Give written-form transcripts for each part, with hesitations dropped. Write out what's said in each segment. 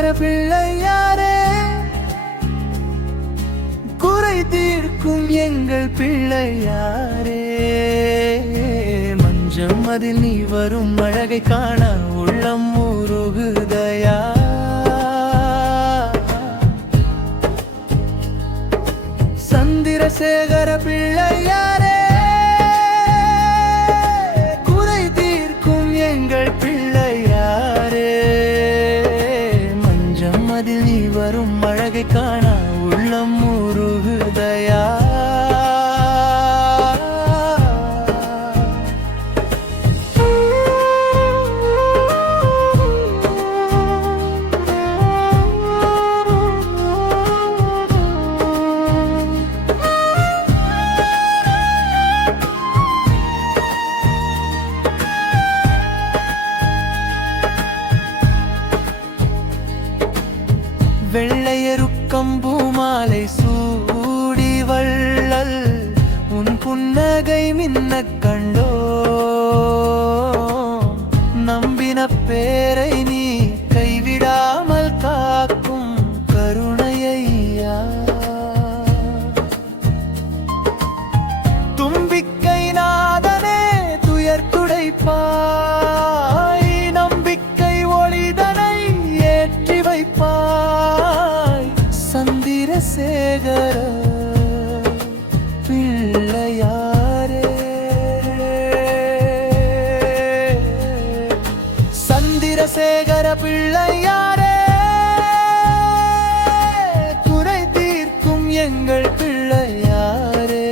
சந்திரசேகர பிள்ளையாரே, குறை தீர்க்கும் எங்கள் பிள்ளையாரே, மஞ்சம் அதில் நீ வரும் அழகை காண உள்ளம் உருகுதையா. சந்திரசேகர பிள்ளையாரே, குறை தீர்க்கும் எங்கள் பிள்ளையாரே, மஞ்சம் அதில் நீ வரும் அழகை காண உள்ளம் உருகுதையா. வெள்ளையருக்கம்பூ மாலை சூடி வள்ளல் உன் புன்னகை மின்னக் கண்டோ. நம்பின பேரை நீ கைவிடாமல் காக்கும் கருணையா. தும்பிக்கை நாதனே துயர் துடைப்பாய், நம்பிக்கை ஒளிதனை ஏற்றி வைப்பாய். சந்திரசேகர பிள்ளையாரே, சந்திரசேகர பிள்ளையாரே, குறை தீர்க்கும் எங்கள் பிள்ளையாரே,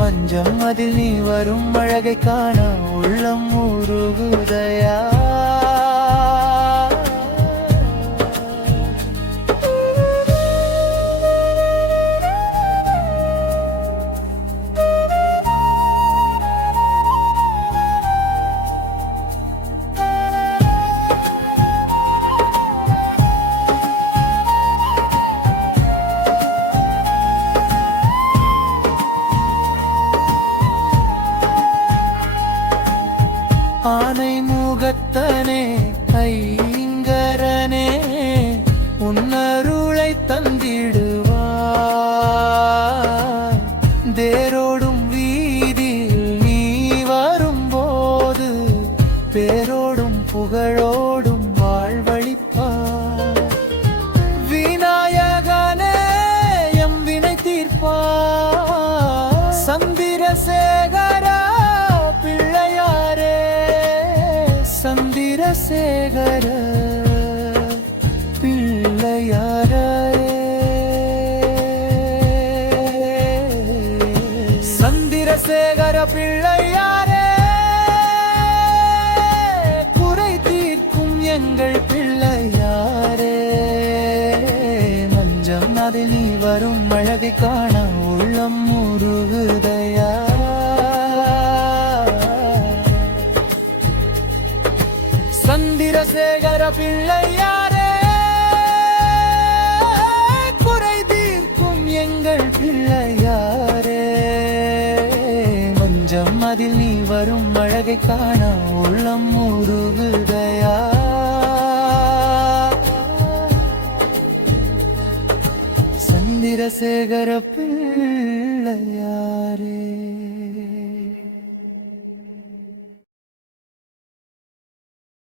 மஞ்சம் அதில் நீ வரும் அழகை காண உள்ளம் உருகுதையா. ஆனை முகத்தனே ஐங்கரனே, உன்னருளை தந்திடுவாய். தேரோடும் வீதியில் நீ வரும்போது பேரோடும் புகழோடும் வாழ்வழிப்பாய். விநாயகனே எம் வினை தீர்ப்பாய். சந்திரசேகர பிள்ளையாரே, சந்திரசேகர பிள்ளையாரே, சந்திரசேகர பிள்ளையாரே, குறை தீர்க்கும் எங்கள் பிள்ளையாரே, மஞ்சம் அதில் நீ வரும் அழகை காண உள்ளம் உருகுதையா. சந்திரசேகர பிள்ளையாரே, குறை தீர்க்கும் எங்கள் பிள்ளையாரே, மஞ்சம் அதில் நீ வரும் அழகை காண உள்ளம் உருகுதையா. சந்திரசேகர பிள்ளையாரே.